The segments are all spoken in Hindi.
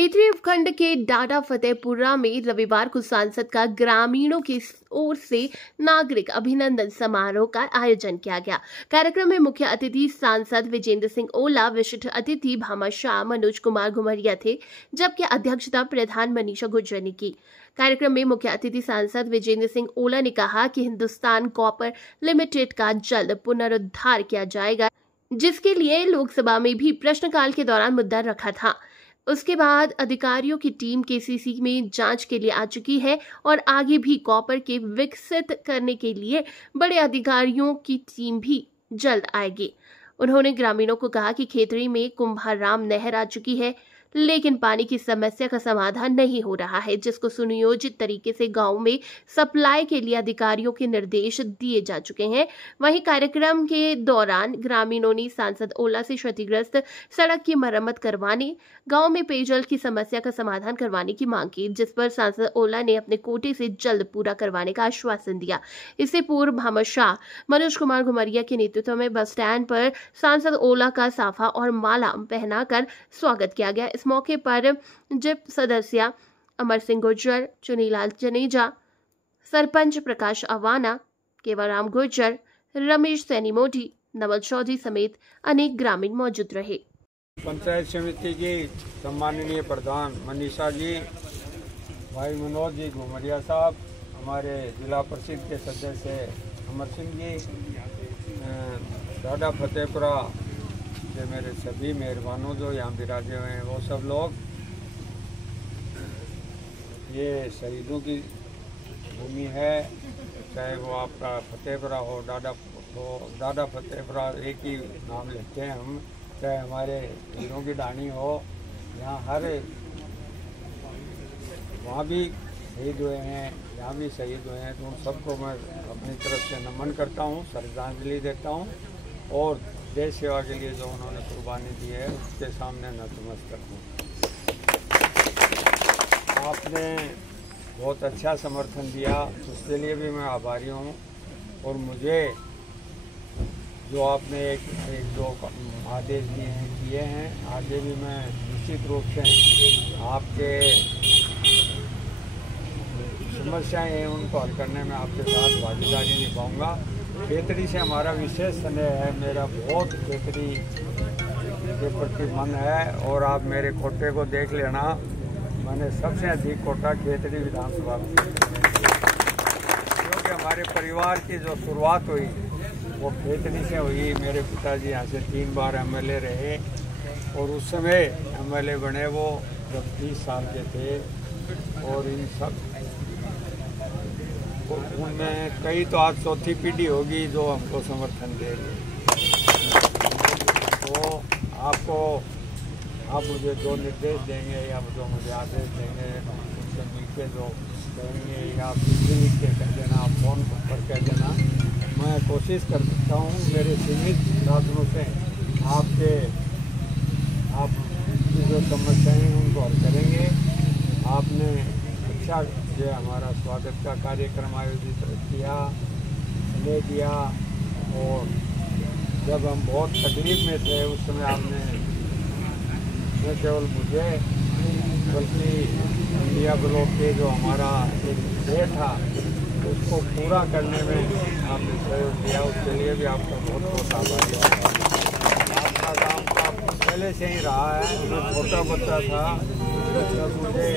क्षेत्रीय उपखंड के डाडा फतेहपुरा में रविवार को सांसद का ग्रामीणों की ओर से नागरिक अभिनंदन समारोह का आयोजन किया गया। कार्यक्रम में मुख्य अतिथि सांसद विजेंद्र सिंह ओला, विशिष्ट अतिथि भामाशाह मनोज कुमार घुमरिया थे, जबकि अध्यक्षता प्रधान मनीषा गुर्जर ने की। कार्यक्रम में मुख्य अतिथि सांसद विजेंद्र सिंह ओला ने कहा कि हिंदुस्तान कॉपर लिमिटेड का जल्द पुनरुद्धार किया जाएगा, जिसके लिए लोकसभा में भी प्रश्नकाल के दौरान मुद्दा रखा था। उसके बाद अधिकारियों की टीम केसीसी में जांच के लिए आ चुकी है और आगे भी कॉपर के विकसित करने के लिए बड़े अधिकारियों की टीम भी जल्द आएगी। उन्होंने ग्रामीणों को कहा कि खेतड़ी में कुंभाराम नहर आ चुकी है, लेकिन पानी की समस्या का समाधान नहीं हो रहा है, जिसको सुनियोजित तरीके से गांव में सप्लाई के लिए अधिकारियों के निर्देश दिए जा चुके हैं। वहीं कार्यक्रम के दौरान ग्रामीणों ने सांसद ओला से क्षतिग्रस्त सड़क की मरम्मत करवाने, गांव में पेयजल की समस्या का समाधान करवाने की मांग की, जिस पर सांसद ओला ने अपने कोटे से जल्द पूरा करवाने का आश्वासन दिया। इससे पूर्व भामाशाह मनोज कुमार घुमरिया के नेतृत्व में बस स्टैंड पर सांसद ओला का साफा और माला पहनाकर स्वागत किया गया। इस मौके पर जिप सदस्य अमर सिंह गुर्जर, चुनीलाल जनेजा, सरपंच प्रकाश अवाना, केवलराम गुर्जर, रमेश सैनी मोदी, नवल चौधरी समेत अनेक ग्रामीण मौजूद रहे। पंचायत समिति की सम्माननीय प्रधान मनीषा जी, भाई मनोज जी घुमरिया साहब, हमारे जिला परिषद के सदस्य अमर सिंह जी, डाडा फतेहपुरा के मेरे सभी मेहरबानों जो यहाँ विराजे हुए हैं, वो सब लोग, ये शहीदों की भूमि है, चाहे वो आपका फतेहपुरा हो, डाडा फतेहपुरा एक ही नाम लेते हैं हम, चाहे हमारे हीरों की डाणी हो, यहाँ हर वहाँ भी शहीद हुए हैं, यहाँ भी शहीद हुए हैं, तो उन सबको मैं अपनी तरफ से नमन करता हूँ, श्रद्धांजलि देता हूँ और देश सेवा के लिए जो उन्होंने कुर्बानी दी है उसके सामने नतमस्तक हूँ। आपने बहुत अच्छा समर्थन दिया, उसके लिए भी मैं आभारी हूँ और मुझे जो आपने एक दो आदेश किए हैं, आगे भी मैं निश्चित रूप से आपके समस्याएं हैं उनको हल करने में आपके साथ भागीदारी निभाऊंगा। खेतड़ी से हमारा विशेष स्नेह है, मेरा बहुत खेतड़ी के प्रति मन है और आप मेरे कोटे को देख लेना, मैंने सबसे अधिक कोटा खेतड़ी विधानसभा में, क्योंकि हमारे परिवार की जो शुरुआत हुई वो खेतड़ी से हुई। मेरे पिताजी यहाँ से 3 बार एमएलए रहे और उस समय एमएलए बने वो जब 30 साल के थे और इन सब उनमें कई तो आज चौथी पीढ़ी होगी जो हमको समर्थन दे रही है। तो आप मुझे जो निर्देश देंगे या जो मुझे आदेश देंगे उससे मिलकर जो कहेंगे या आप चिट्ठी लिख के कह देना, आप फ़ोन पर कह देना, मैं कोशिश कर सकता हूँ मेरे सीमित साधनों से आपकी जो समस्याएं हैं उनको हल करेंगे। आपने अच्छा जो हमारा स्वागत का कार्यक्रम आयोजित किया, और जब हम बहुत तकलीफ में थे उस समय आपने न केवल मुझे बल्कि इंडिया ब्लॉक के जो हमारा एक ध्येय था उसको पूरा करने में आपने सहयोग दिया, उसके लिए भी आपका बहुत बहुत आभारी है। आपका काम पहले से ही रहा है। मैं छोटा बच्चा था जब मुझे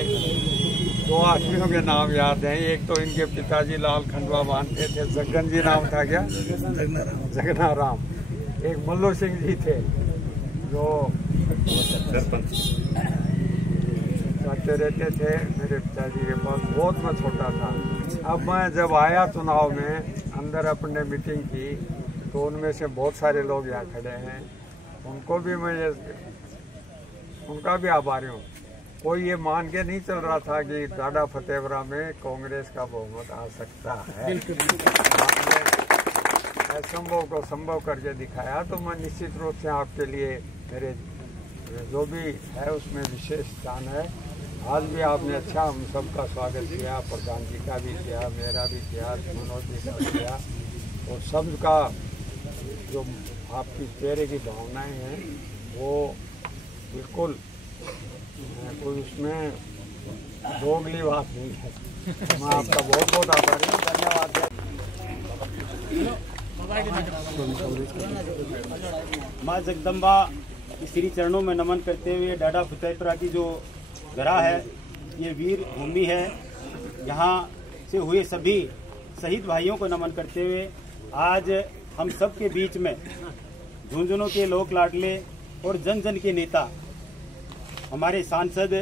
2 आदमियों के नाम याद हैं, एक तो इनके पिताजी लाल खंडवा बांधते थे, जगन जी नाम था क्या, जगना राम, एक मल्लो सिंह जी थे जो जाते रहते थे मेरे पिताजी के पास। बहुत मैं छोटा था। अब मैं जब आया चुनाव में अंदर अपने मीटिंग की तो उनमें से बहुत सारे लोग यहाँ खड़े हैं, उनको भी मैं उनका भी आभारी हूँ। कोई ये मान के नहीं चल रहा था कि डाडा फतेहपुरा में कांग्रेस का बहुमत आ सकता है। आपने असंभव को संभव करके दिखाया, तो मैं निश्चित रूप से आपके लिए मेरे जो भी है उसमें विशेष स्थान है। आज भी आपने अच्छा हम सबका स्वागत किया, प्रधान जी का भी किया, मेरा भी किया, मनोज जी का किया, और सबका जो आपकी चेहरे की भावनाएं हैं वो बिल्कुल कोई उसमें दोगली बात नहीं है। मैं आपका बहुत बहुत आभारी हूँ, धन्यवाद। माँ जगदम्बा के श्री चरणों में नमन करते हुए डाडा फतेहपुरा की जो गरा है, ये वीर भूमि है। यहाँ से हुए सभी शहीद भाइयों को नमन करते हुए आज हम सब के बीच में झुंझुनों के लोक लाडले और जन जन के नेता हमारे सांसद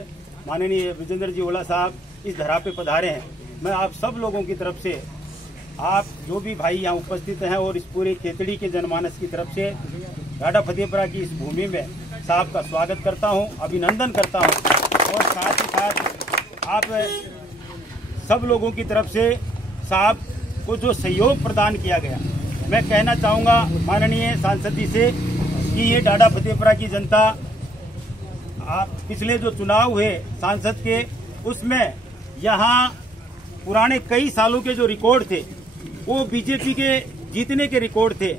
माननीय विजेंद्र जी ओला साहब इस धरा पे पधारे हैं। मैं आप सब लोगों की तरफ से, आप जो भी भाई यहाँ उपस्थित हैं और इस पूरे खेतड़ी के जनमानस की तरफ से डाडा फतेहपुरा की इस भूमि में साहब का स्वागत करता हूँ, अभिनंदन करता हूँ। और साथ ही साथ आप सब लोगों की तरफ से साहब को जो सहयोग प्रदान किया गया, मैं कहना चाहूँगा माननीय सांसद जी से कि ये डाडा फतेहपुरा की जनता पिछले जो चुनाव हुए सांसद के, उसमें यहाँ पुराने कई सालों के जो रिकॉर्ड थे वो बीजेपी के जीतने के रिकॉर्ड थे,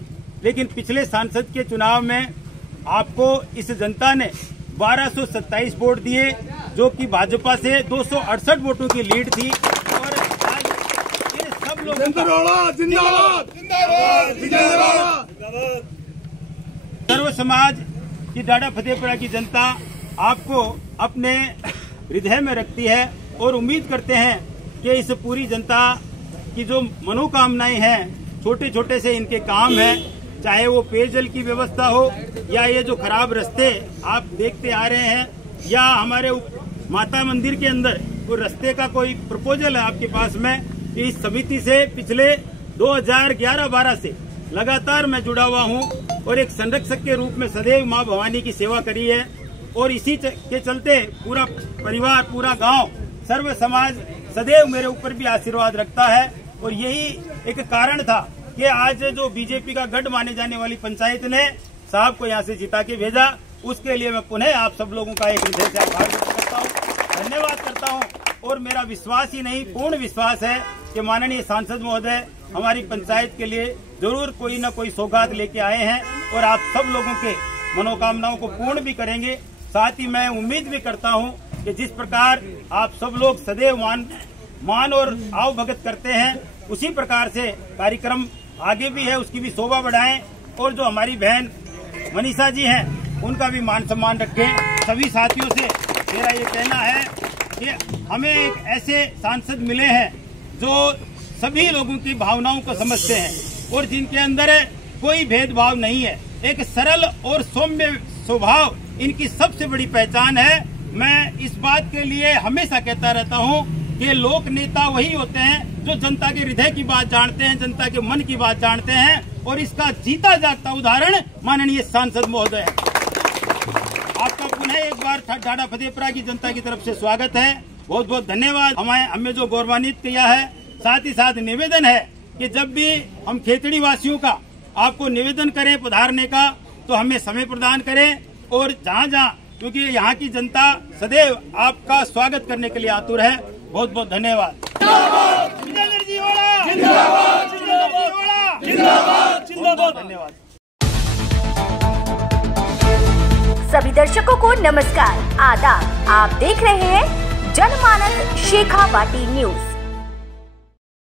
लेकिन पिछले सांसद के चुनाव में आपको इस जनता ने 1227 वोट दिए, जो कि भाजपा से 268 वोटों की लीड थी। और आज ये सब लोग सर्व समाज की डाडा फतेहपुरा की जनता आपको अपने हृदय में रखती है और उम्मीद करते हैं कि इस पूरी जनता की जो मनोकामनाएं हैं, छोटे छोटे से इनके काम हैं, चाहे वो पेयजल की व्यवस्था हो या ये जो खराब रास्ते आप देखते आ रहे हैं, या हमारे माता मंदिर के अंदर कोई रास्ते का कोई प्रपोजल है आपके पास में, इस समिति से पिछले 2011-12 से लगातार मैं जुड़ा हुआ हूँ और एक संरक्षक के रूप में सदैव माँ भवानी की सेवा करी है। और इसी के चलते पूरा परिवार, पूरा गांव, सर्व समाज सदैव मेरे ऊपर भी आशीर्वाद रखता है। और यही एक कारण था कि आज जो बीजेपी का गढ़ माने जाने वाली पंचायत ने साहब को यहाँ से जिता के भेजा, उसके लिए मैं पुनः आप सब लोगों का एक हृदय से आभार व्यक्त करता हूँ, धन्यवाद करता हूँ। और मेरा विश्वास ही नहीं, पूर्ण विश्वास है कि माननीय सांसद महोदय हमारी पंचायत के लिए जरूर कोई न कोई सौगात लेके आए हैं और आप सब लोगों के मनोकामनाओं को पूर्ण भी करेंगे। साथ ही मैं उम्मीद भी करता हूं कि जिस प्रकार आप सब लोग सदैव मान और आव भगत करते हैं, उसी प्रकार से कार्यक्रम आगे भी है, उसकी भी शोभा बढ़ाएं। और जो हमारी बहन मनीषा जी हैं, उनका भी मान सम्मान रखें। सभी साथियों से मेरा ये कहना है कि हमें एक ऐसे सांसद मिले हैं जो सभी लोगों की भावनाओं को समझते हैं और जिनके अंदर कोई भेदभाव नहीं है। एक सरल और सौम्य स्वभाव इनकी सबसे बड़ी पहचान है। मैं इस बात के लिए हमेशा कहता रहता हूं कि लोक नेता वही होते हैं जो जनता के हृदय की बात जानते हैं, जनता के मन की बात जानते हैं, और इसका जीता जागता उदाहरण माननीय सांसद महोदय है। आपका पुनः एक बार डाडा फतेहपुरा की जनता की तरफ से स्वागत है, बहुत बहुत धन्यवाद। हमें जो गौरवान्वित किया है। साथ ही साथ निवेदन है कि जब भी हम खेतड़ी वासियों का आपको निवेदन करें पधारने का, तो हमें समय प्रदान करें। और जहाँ क्योंकि यहाँ की जनता सदैव आपका स्वागत करने के लिए आतुर है। बहुत बहुत धन्यवाद। धन्यवाद। सभी दर्शकों को नमस्कार, आदाब। आप देख रहे हैं जनमानस शेखावाटी न्यूज।